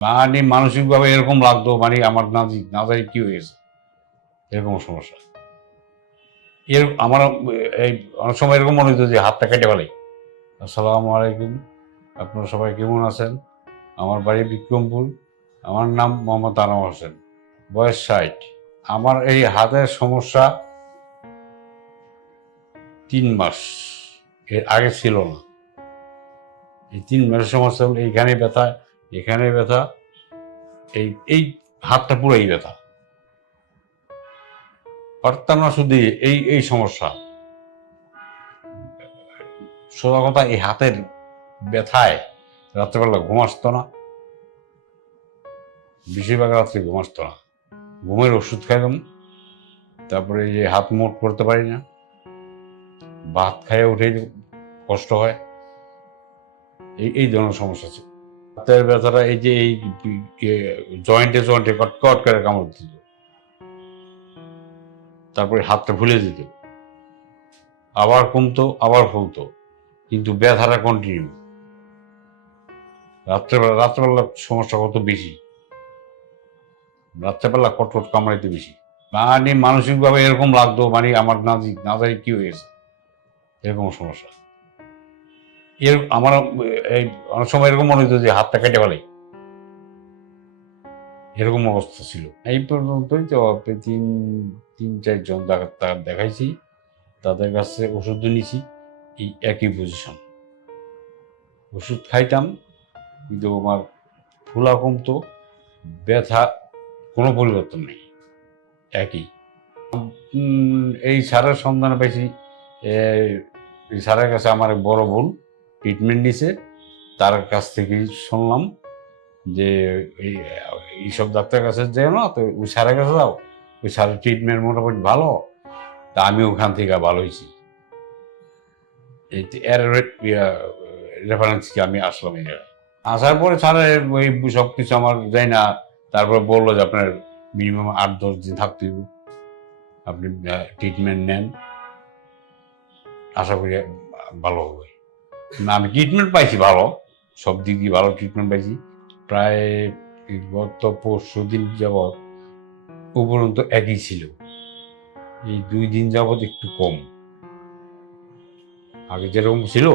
মানে মানসিকভাবে এরকম লাগতো মানে আমার না না জানি কি হয়েছে এরকম সমস্যা। এর, আমার, এই, অনেক সময় এরকম মনে হতো যে হাতটা কেটে ফেলে। আসসালামু আলাইকুম, আপনারা সবাই কেমন আছেন? আমার বাড়ি বিক্রমপুর, আমার নাম মোহাম্মদ আনাম হোসেন, বয়স ষাট। আমার এই হাতের সমস্যা তিন মাস, এর আগে ছিল না। এই তিন মাসের সমস্যা এইখানে ব্যথা এখানে ব্যথা, এই এই হাতটা পুরোই ব্যথা। পারতাম না শুধু এই এই সমস্যা। সোজা কথা, এই হাতের ব্যথায় রাত্রেবেলা ঘুম আসতো না। বেশিরভাগ রাত্রে ঘুম আসতো না। ঘুমের ওষুধ খাইলাম তারপরে এই যে হাত মোট করতে পারি না। ভাত খাইয়ে উঠে কষ্ট হয়। এই এই ধরনের সমস্যা ছিল। হাতের ব্যথাটা এই যে এই জয়েন্টে জয়েন্টে কট কট করে কামড় দিত। তারপরে হাতটা ভুলে দিত। আবার কমতো, আবার ফুলতো। কিন্তু ব্যথাটা কন্টিনিউ রাত্রেবেলা রাত্রেবেলা সমস্যা কত বেশি? রাত্রেবেলা কটকট কামড়াইতে বেশি। মানে মানসিকভাবে এরকম লাগতো মানে আমার না জি- না জানি কি হয়েছে? এরকম সমস্যা। এর আমার এই অনেক সময় এরকম মনে হতো যে হাতটা কেটে ফেলে। এরকম অবস্থা ছিল। এই পর্যন্তই তো তিন তিন চারজন ডাক্তার দেখাইছি, তাদের কাছে ওষুধ নিয়েছি এই একই পজিশন ওষুধ খাইতাম, কিন্তু আমার ফুলা কমতো, ব্যথা কোনো পরিবর্তন নেই, একই। এই সারের সন্ধান পাইছি এই সারের কাছে আমার বড় বোন ট্রিটমেন্ট নিছে, তার কাছ থেকে শুনলাম যে এই, এইসব ডাক্তারের কাছে যেও না, তো ওই সারের কাছে যাও। ওই সারের ট্রিটমেন্ট মোটামুটি ভালো, তা আমি ওখান থেকে ভালো হয়েছি। এর রেফারেন্স কি আমি আসলাম এই জায়গায়। আসার পরে স্যারের ওই সব কিছু আমার যাই না, তারপরে বলল যে আপনার মিনিমাম আট, দশ দিন থাকতে। আপনি ট্রিটমেন্ট নেন। আশা করি ভালো হবে। না, আমি ট্রিটমেন্ট পাইছি ভালো। সব দিক দিয়ে ভালো ট্রিটমেন্ট পাইছি। প্রায় গত পরশু দিন যাবৎ উপরন্ত একই ছিল। এই দুই দিন যাবৎ একটু কম। আগে যেরকম ছিল,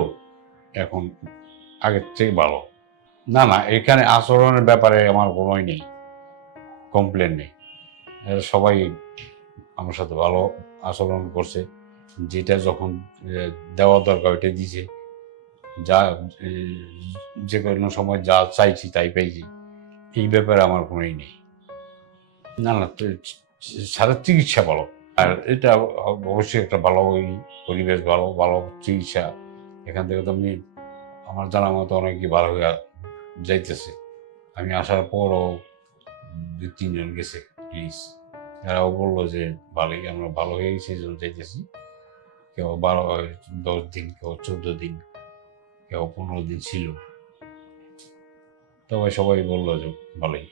এখন আগের থেকে ভালো। না না, এখানে আচরণের ব্যাপারে আমার কোনোই নেই। কমপ্লেন নেই। সবাই আমার সাথে ভালো আচরণ করছে। যেটা যখন দেওয়া দরকার ওইটা দিছে। যা যে কোনো সময় যা চাইছি তাই পেয়েছি। এই ব্যাপারে আমার কোনোই নেই। না না সারা চিকিৎসা ভালো। আর এটা অবশ্যই একটা ভালো পরিবেশ, ভালো ভালো চিকিৎসা। এখান থেকে তো আমি, আমার জানা মতো অনেকই ভালো হয়ে যাইতেছে। আমি আসার পরও দু তিনজন গেছে প্লিজ এরাও বলল যে, ভালোই, আমরা ভালো হয়ে গেছি জন্য যাইতেছি। কেউ বারো, দশ দিন, কেউ চোদ্দ দিন কেউ পনেরো দিন ছিল। তবে সবাই বলল যে ভালোই।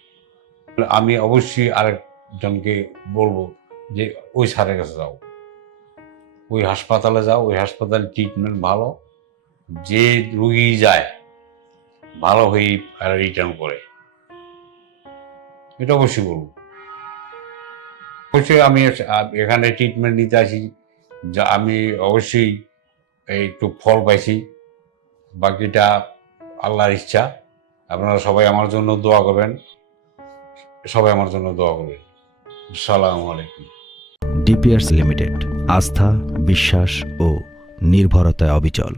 আমি অবশ্যই আরেকজনকে বলব যে, ওই স্যারের কাছে যাও। ওই হাসপাতালে যাও, ওই হাসপাতালে ট্রিটমেন্ট ভালো। যে রুগী যায়, ভালো হয়ে রিটার্ন করে। এটা অবশ্যই বলব। অবশ্যই আমি এখানে ট্রিটমেন্ট নিতে আসি। যা আমি অবশ্যই একটু ফল পাইছি। বাকিটা আল্লাহর ইচ্ছা। আপনারা সবাই আমার জন্য দোয়া করবেন। সবাই আমার জন্য দোয়া করবেন। সালাম আলাইকুম। ডিপিআরস লিমিটেড, আস্থা, বিশ্বাস ও নির্ভরতায় অবিচল।